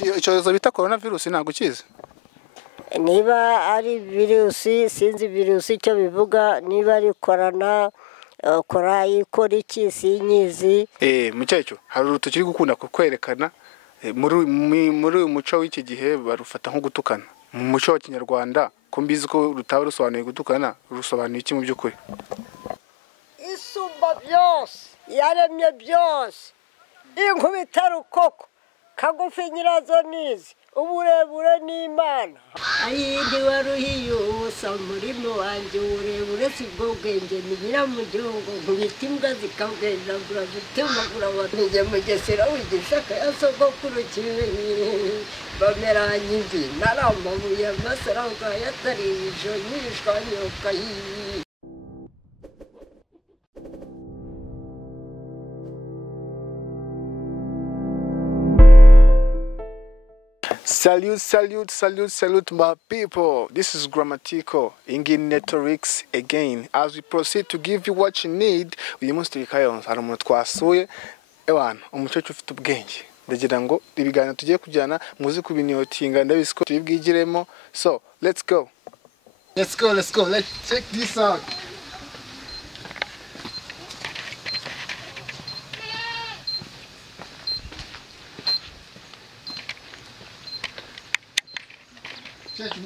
icyorezo bita coronavirus ntabwo ukizi? niba ari virusi sinzi virusi icyo bivuga, niba ari korona ikora iki sinyizi. Mukecuru hari urutoki gukunda kukwerekana muri uyu muco w'iki gihe barufata nko gutukana. Mu muco wa Kinyarwanda ko mbizi ko rutaba rusobanuye gutukana, rusobanuye iki mu by'ukuri? Isumba byose yaremye byose, inkubita rukoko kagufi nyirazo nizi, uburebure n'Imana. Ayindi waruhiye ubusa umurimo wanjye uburebure si bwo bwenge, ni nyiramuryango nkubita imbwa zikabwendagura zitemagura abanije Mugesera w'igisaka ya sogokuru kimenyi. Bameranye imvi naramabuye amasaranga yatari ibijo nyirishwanyoka yiyi. Salute my people. This is Grammatical Ingin Netorix again. As we proceed to give you what you need, uyu munsi turi Kayonza hari umuntu twasuye ewana umucece ufite ubwenge. Ndagira ngo ibiganiro tugiye kujyana muzi kubinyotinga ndabizi ko tubigiremo. So, let's go. Let's check this out.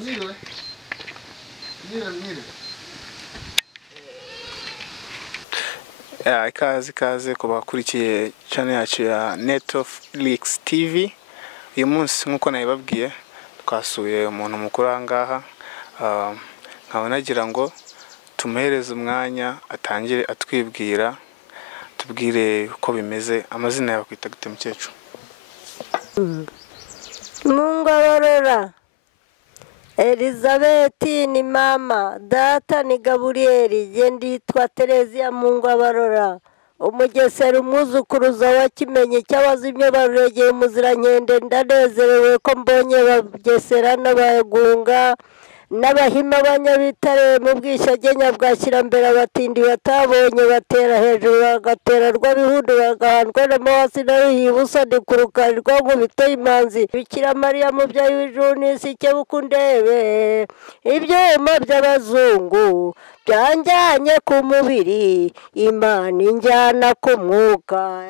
Mire. Ikaze ku bakurikiye channel yacu ya Netflix TV. Uyu munsi nkuko nabibabwiye twasuye umuntu mukuru ahangaha, nkaba nagira ngo tumuhereze umwanya atangire atwibwira, tubwire uko bimeze. Amazina yawe kwita gute mukecuru? Mungabarora Elizabeth ni mama, data ni Gabriel, je nditwa Terezia Mungabarora. Umugesera umuzukuruza wa Kimenyi cy'abazimye baruregeye Muzirankende. Ndanezerewe ko mbonye bagesera n'abagunga n'abahima abanyabitare mu bwishagenya bwa Kirambere. Abatindi batabonye batera hejuru bagatera rw'abihundu bagahandwa n'amawasi n'ahibusa ndikurukarirwa nkubito imanzi. Bikira Mariya mubyayi w'ijuru n'isi cyebukundebe, ibyuma by'abazungu byanjyanye ku mubiri, Imana injyana ku mwuka.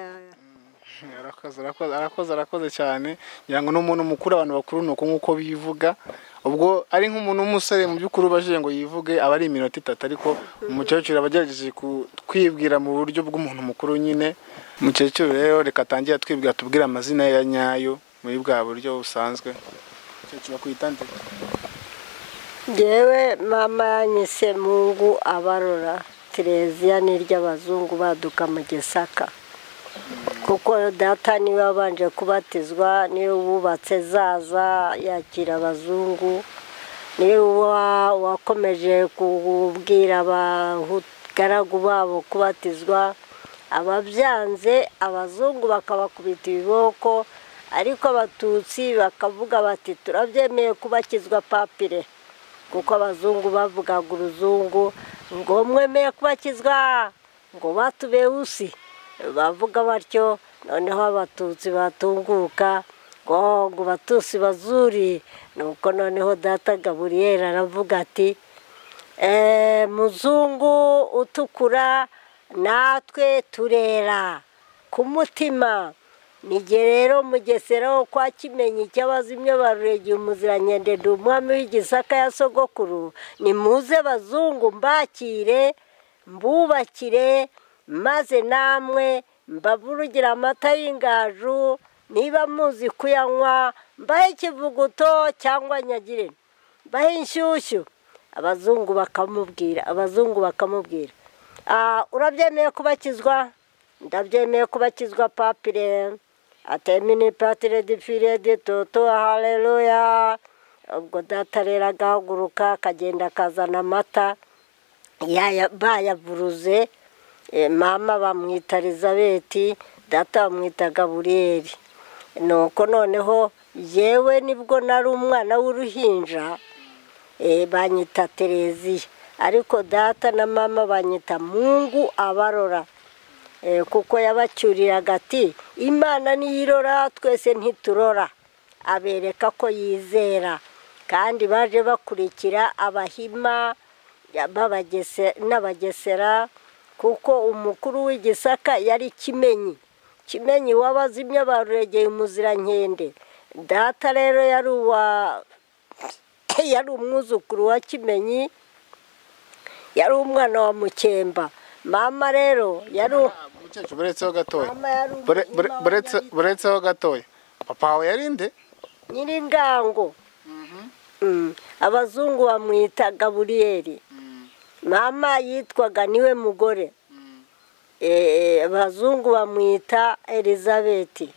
Arakoze cyane. Ngira ngo n'umuntu mukuru, abantu bakuru nuko nkuko bivuga. Ubwo ari nk'umuntu w'umusore mu by'ukuri baje ngo yivuge aba ari iminota 3, ariko umukecuru abagerageje kwibwira mu buryo bw'umuntu mukuru nyine. Umukecuru rero reka atangira twibwira, tubwira amazina ya nyayo muri bwa buryo busanzwe. Umukecuru akwitande. Jewe mama yanyise Mungu Abarora Terezia n'iry'abazungu baduka mu Gisaka, kuko data niwe wabanje kubatizwa, niwe wubatse zaza yakira abazungu, niwe wakomeje kubwira abagaragu babo kubatizwa. Ababyanze abazungu bakabakubita ibiboko, ariko abatutsi bakavuga bati turabyemeye kubakizwa papire, kuko abazungu bavugaga uruzungu ngo mwemeye kubakizwa ngo batubeusi, bavuga batyo. Noneho abatutsi batunguka ngo batusi bazuri. Nuko noneho data Gabriel aravuga ati muzungu utukura natwe turera ku mutima. Nige rero Mugesera wo kwa Kimenyi cy'abazimye baruregeye Muzirankende, ndi umwami w'igisaka ya sogokuru. Nimuze bazungu mbakire mbubakire, maze namwe mbavurugira amata y'ingaju, niba muzi kuyanywa mbahe ikivuguto cyangwa nyagire mbahe inshyushyu. Abazungu bakamubwira urabyemeye kubakizwa? Ndabyemeye kubakizwa papire. Atemini patire di fire di toto, haleluya. Ubwo data rero agahaguruka akagenda akazana amata bayavuruze. Mama bamwita Elizabeth, data bamwita Gabriel. Nuko noneho yewe nibwo nari umwana w'uruhinja, banyita Terezia, ariko data na mama banyita Mungu Abarora, kuko yabacyuriraga ati Imana niyirora twese ntiturora. abereka ko yizera kandi baje bakurikira abahima n'abagesera kuko umukuru w'igisaka yari kimenyi wabazimya baruregeye umuzirankende. Data rero yari umwuzukuru wa Kimenyi, yari umwana wa Mukemba. Mama rero yari umukecuru buretseho gatoya papa wawe yari nde? Nyiringango. Abazungu bamwita Gaburiyeri. Mama yitwaga niwe mugore. Abazungu bamwita Elizabeth.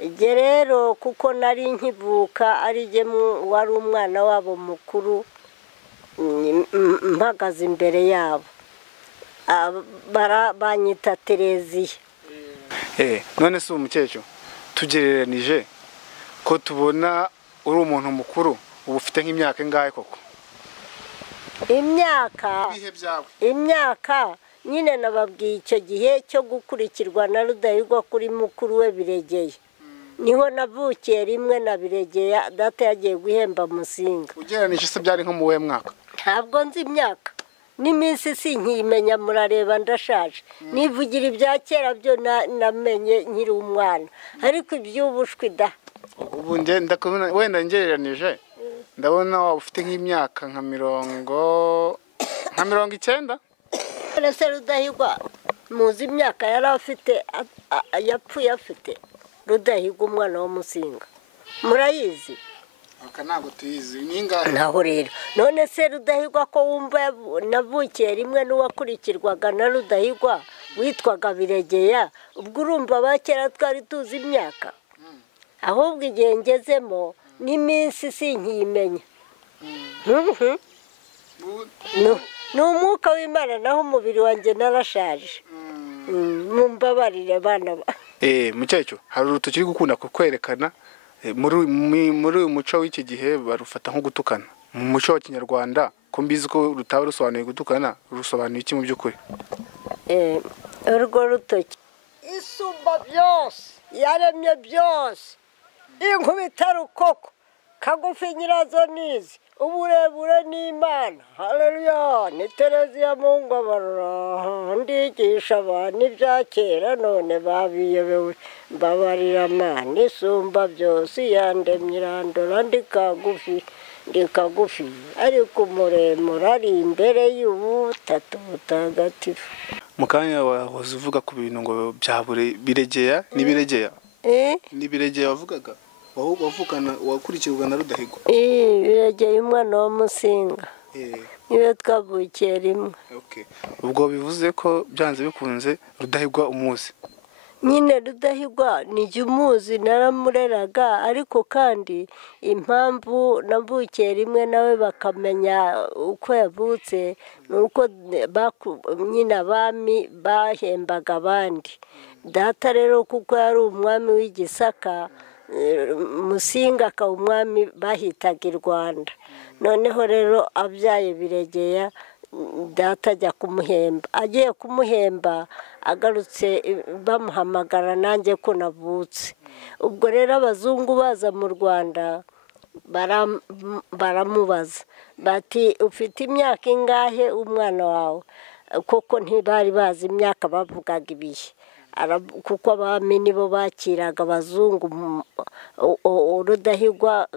Ige rero kuko nari nkivuka ari je wari umwana wabo mukuru, mpagaze imbere yabo. Banyita Tereziya. None se umukecuru tugereranije ko tubona uri umuntu mukuru, ubu ufite nk'imyaka ingahe koko? Imyaka nyine nababwiye icyo gihe cyo gukurikirwa na Rudahigwa kuri mukuru we Biregeye. Niho navukiye rimwe na Biregeye, data yagiye guhemba Musinga. Ugereranije se byari nko mu we mwaka? Ntabwo nzi imyaka n'iminsi sinkimenya, murareba ndashaje. Nivugira ibya kera byo namenye nkiri umwana, ariko iby'ubushwi da. Ubu ndakubona wenda ngereranije ndabona waba ufite nk'imyaka nka 90. Ese Rudahigwa muzi imyaka yari afite yapfuye afite? Rudahigwa umwana wa Musinga murayizi? Ntabwo tuyizi. Ningahe? Naho rero none se Rudahigwa ko wumva navukiye rimwe n'uwakurikirwaga na Rudahigwa witwaga Biregeya, ubwo urumva abakera twari tuzi imyaka? Ahubwo igihe ngezemo n'iminsi sinkimenya. Ni umwuka w'Imana, naho umubiri wanjye narashaje. Mumbabarire bana. Mukecuru hari urutoki gukunda kukwerekana muri uyu muco w'iki gihe barufata nko gutukana. Mu muco wa Kinyarwanda ko mbizi ko rutaba rusobanuye gutukana, rusobanuye iki mu by'ukuri? Urwo rutoki isumba byose, yaremye byose, inkubita rukoko, kagufi nyirazo nizi, uburebure n'Imana. Haleluya! Ni Tereziya Mungu abarora, ndigisha abantu ibya kera none babiyobewe. Mbabarira Mana isumba byose, yandemye irandora ndi kagufi, ariko umuremure ari imbere y'ubutatu butagatifu. Mu kanya wahoze uvuga ku bintu ngo bya Biregeya ni Biregeya? Ni Biregeya wavugaga? Wavukana wakurikirwa na Rudahigwa? Biregeye umwana wa Musinga. Niwe twavukiye rimwe. Ubwo bivuze ko byanze bikunze Rudahigwa umuzi? Nyine Rudahigwa nijye umuzi, naramureraga, ariko kandi impamvu navukiye rimwe nawe bakamenya uko yavutse nuko nyine abami bahembaga abandi. Data rero kuko yari umwami w'igisaka, Musinga akaba umwami bahitaga i Rwanda. Noneho rero abyaye Biregeya, data ajya kumuhemba. Agiye kumuhemba agarutse bamuhamagara nanjye ko navutse. Ubwo rero abazungu baza mu Rwanda baramubaza bati ufite imyaka ingahe umwana wawe? Koko ntibari bazi imyaka, bavugaga ibihe kuko abami nibo bakiraga abazungu. Rudahigwa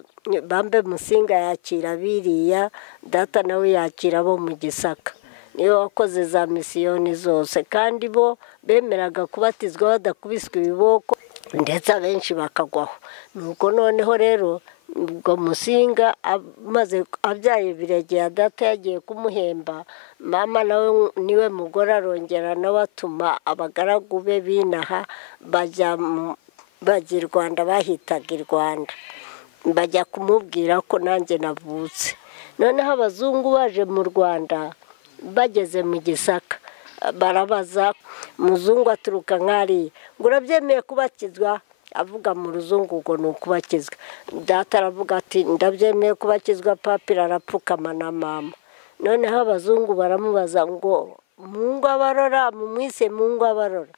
bambe Musinga yakira biriya, data nawe yakira abo mu Gisaka. Niyo wakoze za misiyoni zose, kandi bo bemeraga kubatizwa badakubiswe ibiboko, ndetse abenshi bakagwaho. Nuko noneho rero ubwo Musinga amaze abyaye Biregeya, data yagiye kumuhemba. Mama nawe niwe mugore arongera nawe atuma abagaragu be binaha bajya i Rwanda, bahitaga i Rwanda, bajya kumubwira ko nanjye navutse. Noneho abazungu baje mu Rwanda, bageze mu Gisaka barabaza, umuzungu aturuka nk'ariya ngo urabyemeye kubatizwa? Avuga mu ruzungu ngo ni ukubakizwa. Data aravuga ati ndabyemeye kubakizwa. Papira arapfukama na mama. Noneho abazungu baramubaza ngo Mungu abarora, mumwise Mungu abarora?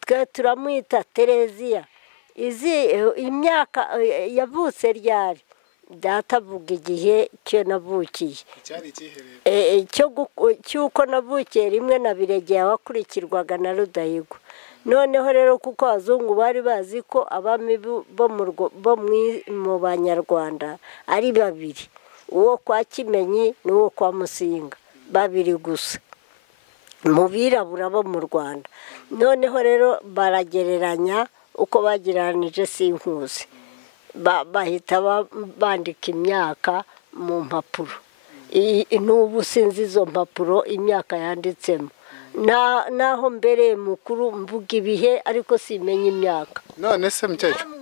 Twe turamwita Tereziya. izi imyaka yavutse ryari data avuga igihe cyo navukiye cy'uko navukiye rimwe na biregeye wakurikirwaga na Rudahigwa. Noneho rero kuko abazungu bari bazi ko abami bo mu banyarwanda ari babiri, uwo kwa Kimenyi n'uwo kwa Musinga, babiri gusa mu birabura bo mu Rwanda. Noneho rero baragereranya uko bagereranije sinkuzi, bahita bandika imyaka mu mpapuro. N'ubu sinzi izo mpapuro imyaka yanditsemo, naho mbere mukuru mvuga ibihe ariko simenya imyaka. None se mukecuru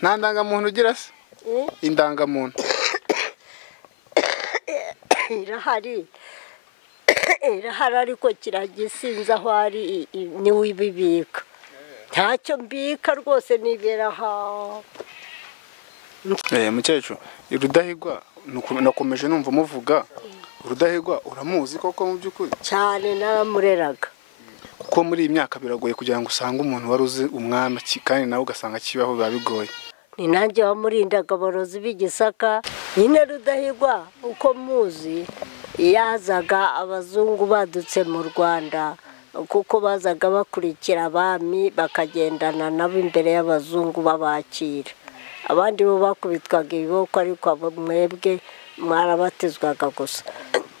nta ndangamuntu ugira se? Indangamuntu irahari ariko kiragisinza aho ari niwe ibibika. Ntacyo mbika rwose, nibera aha. Mukecuru, Rudahigwa nakomeje numva muvuga. Rudahigwa uramuzi koko mu by'ukuri? Cyane, naramureraga. Kuko muri iyi myaka biragoye kugira ngo usange umuntu wari uzi umwami, kandi nawe ugasanga kibaho biba bigoye. Ni nanjye wamurindaga aborozi b'Igisaka. Nyine Rudahigwa uko muzi yazaga abazungu badutse mu Rwanda, kuko bazaga bakurikira abami bakagendana nabo imbere y'abazungu babakira. Abandi bo bakubitwaga ibiboko, ariko mwebwe mwarabatizwaga gusa.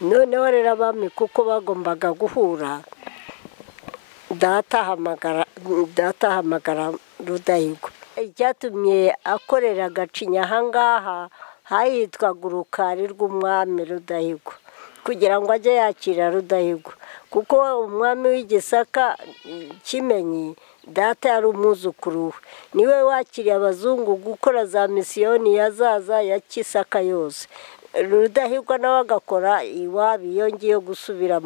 Noneho rero abami kuko bagombaga guhura, data ahamagara Rudahigwa. Icyatumye akorera Gacinya aha ngaha hayitwaga urukari rw'umwami Rudahigwa, kugira ngo ajye yakira Rudahigwa, kuko umwami w'Igisaka Kimenyi data yari umwuzukuru we, niwe wakiriye abazungu gukora za misiyoni yazaza ya Kisaka yose. Rudahigwa nawe agakora iwabo iyo ngiye gusubira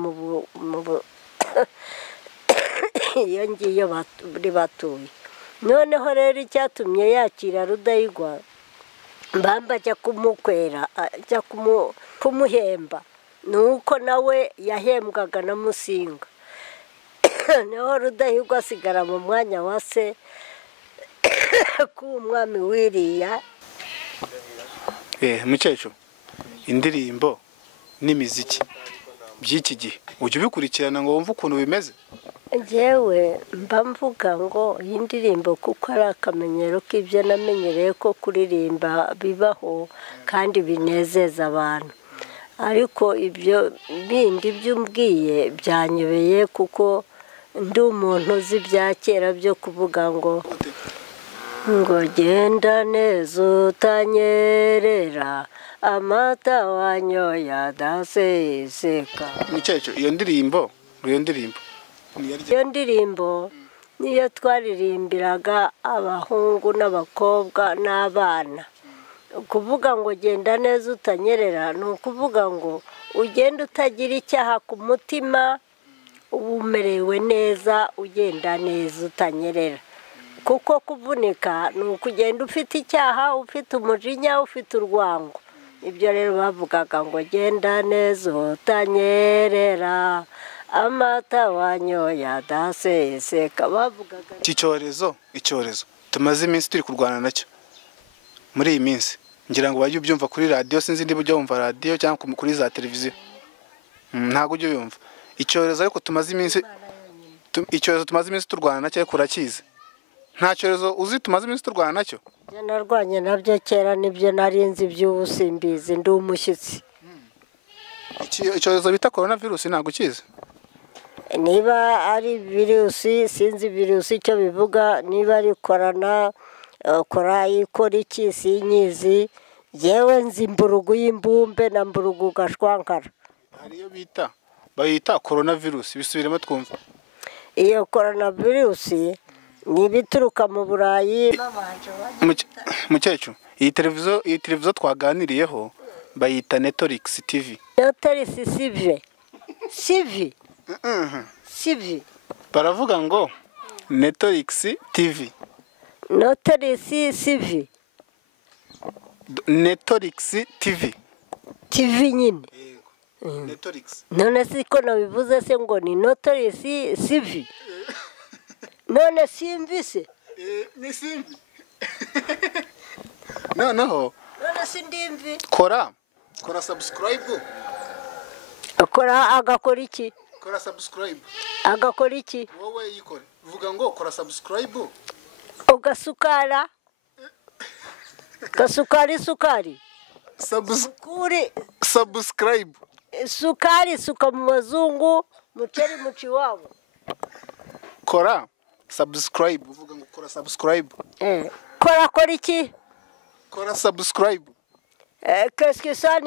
iyo ngiye batuye. Noneho rero icyatumye yakira Rudahigwa, mbamba ajya kumukwera, ajya kumuhemba, nuko nawe yahembwaga na Musinga. Naho Rudahigwa asigara mu mwanya wa se k'umwami wiriya. Mukecuru, indirimbo n'imiziki by'iki gihe ujya ubikurikirana ngo wumve ukuntu bimeze? Njyewe mba mvuga ngo iyi ndirimbo kuko ari akamenyero k'ibyo namenyereye ko kuririmba bibaho kandi binezeza abantu, ariko ibyo bindi byumbwiye byanyobeye, kuko ndi umuntu uzi bya kera byo kuvuga ngo genda neza utanyerera, amata wanyoye adaseseka. Mukecuru, iyo ndirimbo niyo twaririmbiraga abahungu n'abakobwa n'abana. Kuvuga ngo genda neza utanyerera ni ukuvuga ngo ugenda utagira icyaha ku mutima, uba umerewe neza, ugenda neza utanyerera. Kuko kuvunika ni ukugenda ufite icyaha, ufite umujinya, ufite urwango. Ibyo rero bavugaga ngo genda neza utanyerera, amata wanyoye adaseseka. Bavugaga icyorezo tumaze iminsi turi kurwana nacyo muri iyi minsi, ngira ngo bajye ubyumva kuri radiyo, sinzi niba ujya wumva radiyo cyangwa kuri za televiziyo. Ntabwo ujya uyumva icyorezo, ariko tumaze iminsi turwana nacyo, ariko urakizi? Nta cyorezo uzi tumaze iminsi turwana nacyo? narwanye nabyo kera, nibyo narinzi iby'ubu simbizi, ndi umushyitsi. Icyorezo bita korona virusi ntabwo ukizi? Niba ari virusi sinzi virusi icyo bivuga, niba ari korona ikora iki sinyizi. Yewe nzi mburugu y'imbumbe na mburugu gashwankara. Hariyo bayita korona virusi, bisubiremo twumva. Iyo korona virusi ni ibituruka mu Burayi. Mukecuru, iyi televiziyo twaganiriyeho bayita Netorix TV. Netorix CV. Baravuga ngo Netorix TV. Netorix CV. Netorix TV. TV nyine. Netorix. None siko nabivuze se ngo ni Netorix CV. none simvise ni simbi noneho none sindimvi kora subscribe agakora iki kora subscribe agakora iki wowe yikore vuga ngo kora subscribe ugasukara sukari subscribe sukari suka mu bazungu muceri muci wabo kora subscribe uvuga ngo kora subscribe kora iki kora subscribe qu'est-ce que ça